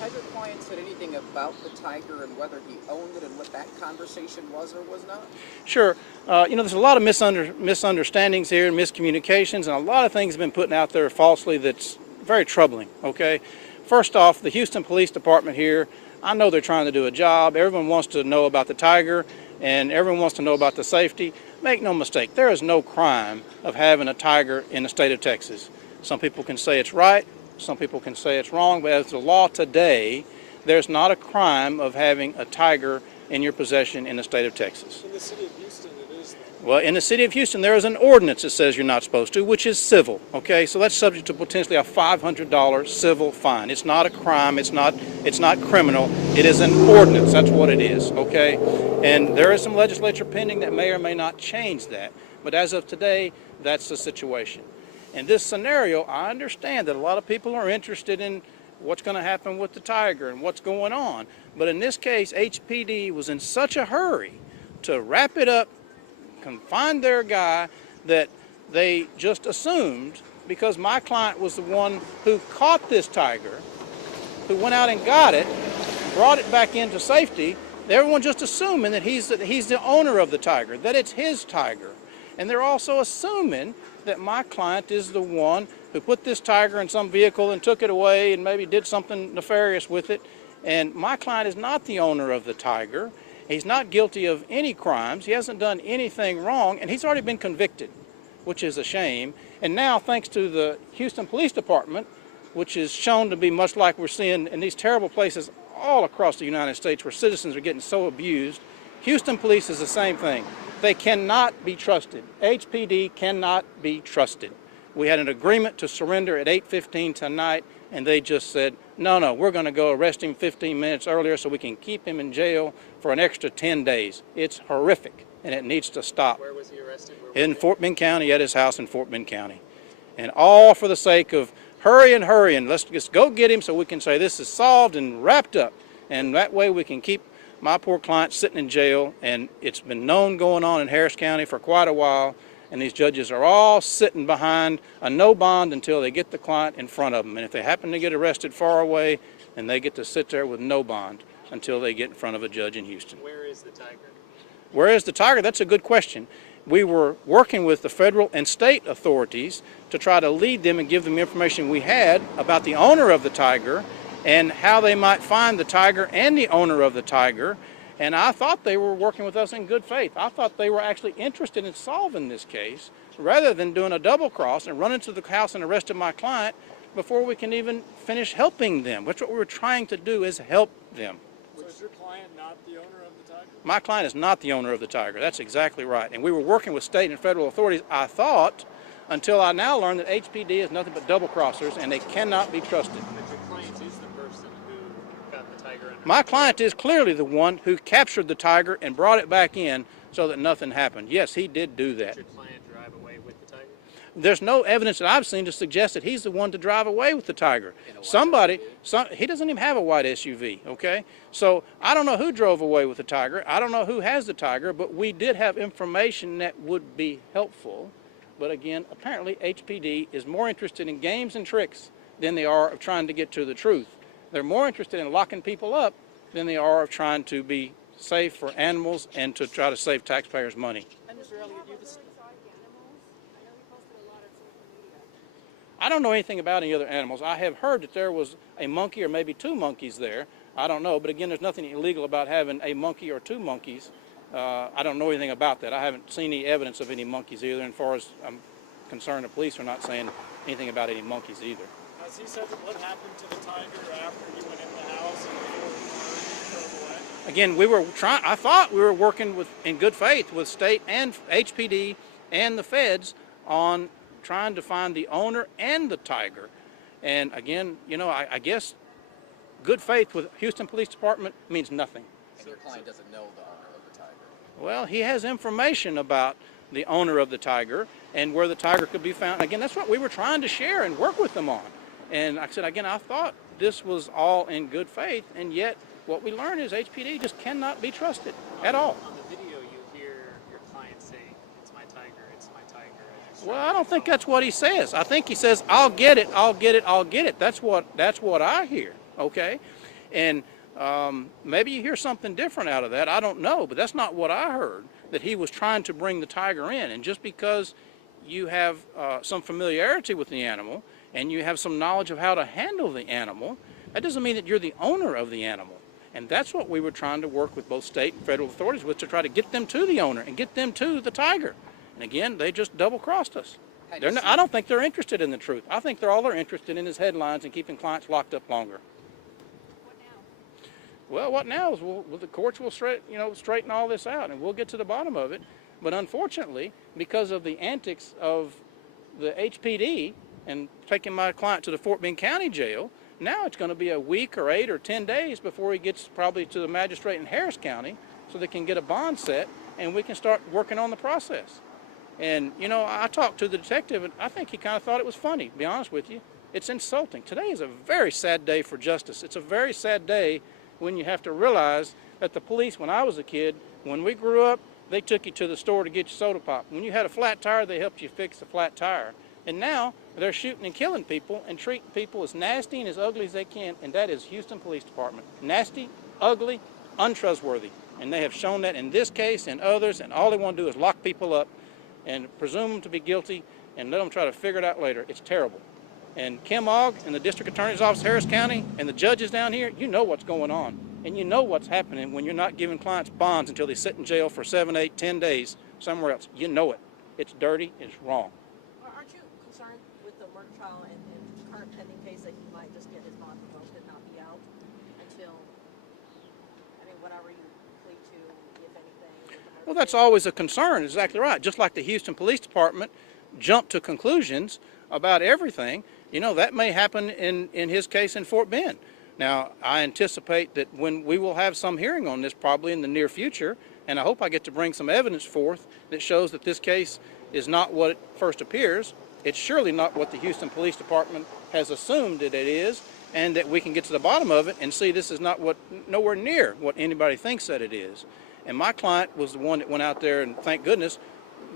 Has your client said anything about the tiger and whether he owned it and what that conversation was or was not? Sure. There's a lot of misunderstandings here and miscommunications, and a lot of things have been put out there falsely that's very troubling, okay? First off, the Houston Police Department here, I know they're trying to do a job. Everyone wants to know about the tiger, and everyone wants to know about the safety. Make no mistake, there is no crime of having a tiger in the state of Texas. Some people can say it's right, some people can say it's wrong, but as the law today, there's not a crime of having a tiger in your possession in the state of Texas. In the city of Houston, it is, though. Well, in the city of Houston, there is an ordinance that says you're not supposed to, which is civil, okay? So that's subject to potentially a $500 civil fine. It's not a crime, it's not criminal, it is an ordinance, that's what it is, okay? And there is some legislature pending that may or may not change that, but as of today, that's the situation. In this scenario, I understand that a lot of people are interested in what's going to happen with the tiger and what's going on. But in this case, HPD was in such a hurry to wrap it up, confine their guy, that they just assumed, because my client was the one who caught this tiger, who went out and got it, brought it back into safety, everyone just assuming that he's the owner of the tiger, that it's his tiger. And they're also assuming that my client is the one who put this tiger in some vehicle and took it away and maybe did something nefarious with it. And my client is not the owner of the tiger. He's not guilty of any crimes. He hasn't done anything wrong, and he's already been convicted, which is a shame. And now, thanks to the Houston Police Department, which is shown to be much like we're seeing in these terrible places all across the United States where citizens are getting so abused, Houston Police is the same thing. They cannot be trusted. HPD cannot be trusted. We had an agreement to surrender at 8:15 tonight, and they just said, no, we're going to go arrest him 15 minutes earlier so we can keep him in jail for an extra 10 days. It's horrific, and it needs to stop. Where was he arrested? In Fort Bend County, at his house in Fort Bend County. And all for the sake of hurry and let's just go get him so we can say this is solved and wrapped up. And that way we can keep my poor client sitting in jail, and it's been known going on in Harris County for quite a while, and these judges are all sitting behind a no bond until they get the client in front of them. And if they happen to get arrested far away, then they get to sit there with no bond until they get in front of a judge in Houston. Where is the tiger? Where is the tiger? That's a good question. We were working with the federal and state authorities to try to lead them and give them information we had about the owner of the tiger and how they might find the tiger and the owner of the tiger. And I thought they were working with us in good faith. I thought they were actually interested in solving this case rather than doing a double cross and running to the house and arresting my client before we can even finish helping them. Which what we were trying to do is help them. So is your client not the owner of the tiger? My client is not the owner of the tiger. That's exactly right. And we were working with state and federal authorities, I thought, until I now learned that HPD is nothing but double crossers and they cannot be trusted. But your client is the person who got the tiger under My client is clearly the one who captured the tiger and brought it back in so that nothing happened. Yes, he did do that. Did your client drive away with the tiger? There's no evidence that I've seen to suggest that he's the one to drive away with the tiger. He doesn't even have a white SUV, okay? So I don't know who drove away with the tiger. I don't know who has the tiger, but we did have information that would be helpful. But again, apparently HPD is more interested in games and tricks than they are of trying to get to the truth. They're more interested in locking people up than they are of trying to be safe for animals and to try to save taxpayers' money. And Mr. Elliott, I don't know anything about any other animals. I have heard that there was a monkey or maybe two monkeys there. I don't know, but again, there's nothing illegal about having a monkey or two monkeys. I don't know anything about that. I haven't seen any evidence of any monkeys either. And as far as I'm concerned, the police are not saying anything about any monkeys either. Has he said what happened to the tiger after he went in the house and before he drove away? Again, I thought we were working in good faith with state and HPD and the feds on trying to find the owner and the tiger. And again, I guess good faith with Houston Police Department means nothing. And your client doesn't know the owner of the tiger? Well, he has information about the owner of the tiger and where the tiger could be found. Again, that's what we were trying to share and work with them on. And like I said, again, I thought this was all in good faith, and yet what we learned is HPD just cannot be trusted at all. On the video, you hear your client say, "It's my tiger, it's my tiger." Well, I don't think that's what he says. I think he says, "I'll get it, I'll get it, I'll get it." That's what I hear, okay? And maybe you hear something different out of that. I don't know, but that's not what I heard, that he was trying to bring the tiger in. And just because you have some familiarity with the animal and you have some knowledge of how to handle the animal, that doesn't mean that you're the owner of the animal. And that's what we were trying to work with both state and federal authorities with, to try to get them to the owner and get them to the tiger. And again, they just double-crossed us. I don't think they're interested in the truth. I think all they're interested in is headlines and keeping clients locked up longer. What now? Well, what now is the courts will straighten all this out, and we'll get to the bottom of it. But unfortunately, because of the antics of the HPD and taking my client to the Fort Bend County Jail, now it's going to be a week or 8 or 10 days before he gets probably to the magistrate in Harris County so they can get a bond set and we can start working on the process. And, I talked to the detective, and I think he kind of thought it was funny, to be honest with you. It's insulting. Today is a very sad day for justice. It's a very sad day when you have to realize that the police, when I was a kid, when we grew up, they took you to the store to get your soda pop. When you had a flat tire, they helped you fix the flat tire. And now they're shooting and killing people and treating people as nasty and as ugly as they can, and that is Houston Police Department. Nasty, ugly, untrustworthy. And they have shown that in this case and others, and all they want to do is lock people up and presume them to be guilty and let them try to figure it out later. It's terrible. And Kim Ogg and the District Attorney's Office, Harris County, and the judges down here, you know what's going on. And you know what's happening when you're not giving clients bonds until they sit in jail for 7, 8, 10 days somewhere else. You know it. It's dirty. It's wrong. Aren't you concerned with the murder trial and current pending case that he might just get his bond revoked and not be out until, whatever you plead to, if anything? Well, that's always a concern. Exactly right. Just like the Houston Police Department jumped to conclusions about everything, that may happen in his case in Fort Bend. Now, I anticipate that when we will have some hearing on this probably in the near future, and I hope I get to bring some evidence forth that shows that this case is not what it first appears. It's surely not what the Houston Police Department has assumed that it is, and that we can get to the bottom of it and see this is nowhere near what anybody thinks that it is. And my client was the one that went out there and, thank goodness,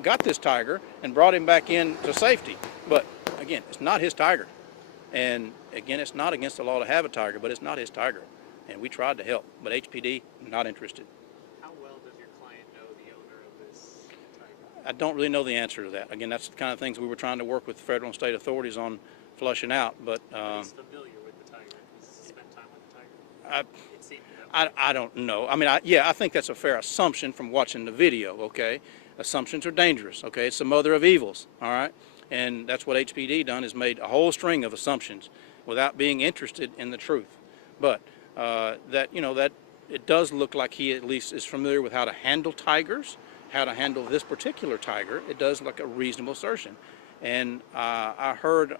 got this tiger and brought him back in to safety. But again, it's not his tiger. And again, it's not against the law to have a tiger, but it's not his tiger. And we tried to help, but HPD, not interested. How well does your client know the owner of this tiger? I don't really know the answer to that. Again, that's the kind of things we were trying to work with federal and state authorities on flushing out. But He's familiar with the tiger. He's spent time with the tiger. It seemed I don't know. I think that's a fair assumption from watching the video, okay? Assumptions are dangerous, okay? It's the mother of evils, all right? And that's what HPD done, is made a whole string of assumptions without being interested in the truth. But that it does look like he at least is familiar with how to handle tigers, how to handle this particular tiger. It does look like a reasonable assertion. And I heard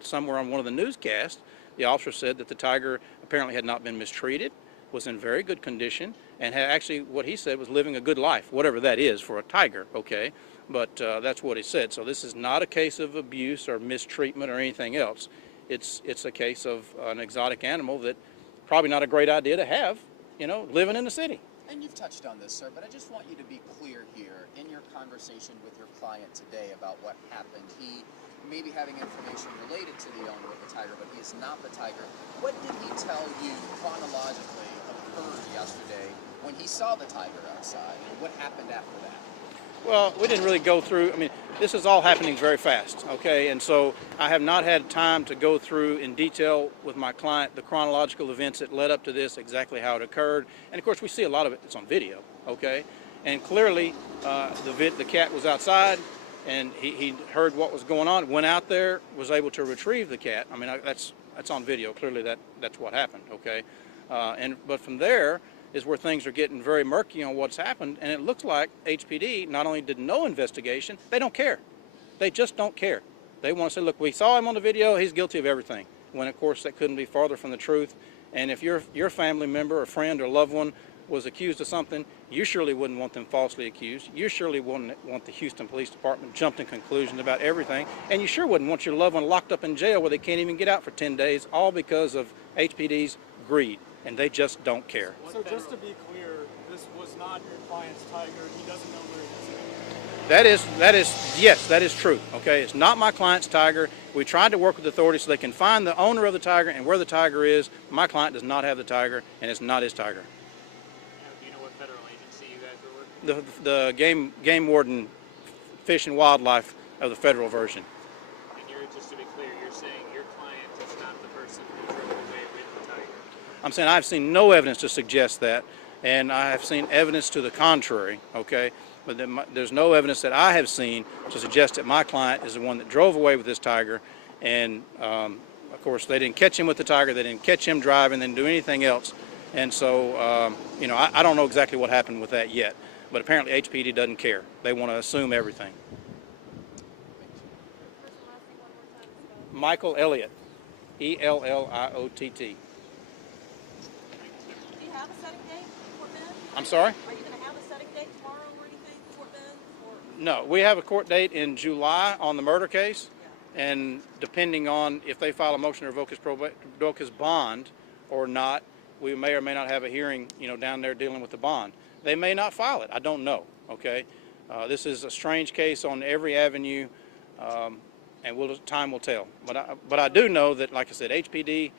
somewhere on one of the newscasts, the officer said that the tiger apparently had not been mistreated, was in very good condition, and had actually, what he said, was living a good life, whatever that is for a tiger, okay? But that's what he said. So this is not a case of abuse or mistreatment or anything else. It's a case of an exotic animal that probably not a great idea to have, living in the city. And you've touched on this, sir, but I just want you to be clear here. In your conversation with your client today about what happened, he may be having information related to the owner of the tiger, but he is not the tiger. What did he tell you chronologically occurred yesterday when he saw the tiger outside, and what happened after that? Well, we didn't really go through, this is all happening very fast, okay? And so I have not had time to go through in detail with my client the chronological events that led up to this, exactly how it occurred. And of course, we see a lot of it's on video, okay? And clearly, the cat was outside, and he heard what was going on, went out there, was able to retrieve the cat. That's on video. Clearly, that's what happened, okay? But from there is where things are getting very murky on what's happened, and it looks like HPD not only did no investigation, they don't care. They just don't care. They want to say, look, we saw him on the video, he's guilty of everything, when of course that couldn't be farther from the truth. And if your family member or friend or loved one was accused of something, you surely wouldn't want them falsely accused. You surely wouldn't want the Houston Police Department jumping conclusions about everything, and you sure wouldn't want your loved one locked up in jail where they can't even get out for 10 days, all because of HPD's greed. And they just don't care. So just to be clear, this was not your client's tiger. He doesn't know where it is. Yes, that is true. Okay, it's not my client's tiger. We tried to work with authorities so they can find the owner of the tiger and where the tiger is. My client does not have the tiger, and it's not his tiger. Do you know what federal agency you guys were working with? The game warden, Fish and Wildlife of the federal version. And you're, just to be clear, you're saying your client is not the person who drove away with the tiger? I'm saying I've seen no evidence to suggest that, and I have seen evidence to the contrary. Okay. But there's no evidence that I have seen to suggest that my client is the one that drove away with this tiger. And of course, they didn't catch him with the tiger. They didn't catch him driving. They didn't do anything else. And so, I don't know exactly what happened with that yet. But apparently, HPD doesn't care. They want to assume everything. Michael Elliott, Elliott. Do you have a setting date for Fort Bend? I'm sorry? Are you going to have a setting date tomorrow or anything for Fort Bend? Or? No, we have a court date in July on the murder case. Yeah. And depending on if they file a motion to revoke his bond or not, we may or may not have a hearing, down there dealing with the bond. They may not file it. I don't know. Okay, this is a strange case on every avenue, and time will tell. But I do know that, like I said, HPD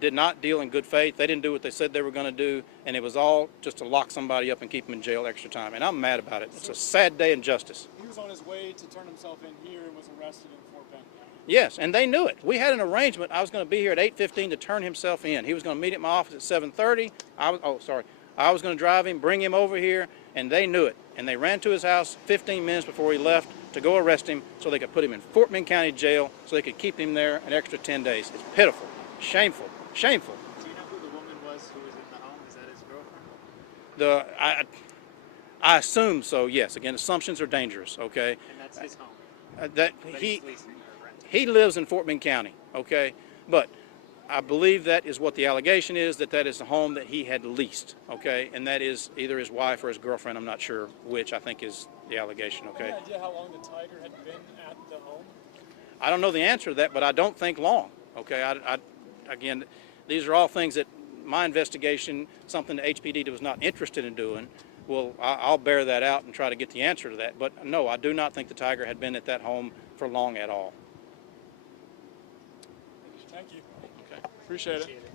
did not deal in good faith. They didn't do what they said they were going to do, and it was all just to lock somebody up and keep them in jail extra time. And I'm mad about it. It's a sad day in justice. He was on his way to turn himself in here and was arrested in Fort Bend County. Yes, and they knew it. We had an arrangement. I was going to be here at 8:15 to turn himself in. He was going to meet at my office at 7:30. I was going to drive him, bring him over here, and they knew it. And they ran to his house 15 minutes before he left to go arrest him so they could put him in Fort Bend County Jail so they could keep him there an extra 10 days. It's pitiful, shameful, shameful. Do you know who the woman was who was in the home? Is that his girlfriend? I assume so, yes. Again, assumptions are dangerous, okay? And that's his home? That He's leasing or renting? He lives in Fort Bend County, okay? But I believe that is what the allegation is, that is the home that he had leased, okay? And that is either his wife or his girlfriend. I'm not sure which, I think is the allegation, okay? Any idea how long the tiger had been at the home? I don't know the answer to that, but I don't think long, okay? Again, these are all things that my investigation, something that HPD was not interested in doing, I'll bear that out and try to get the answer to that. But no, I do not think the tiger had been at that home for long at all. Thank you. Okay. Appreciate it. Appreciate it.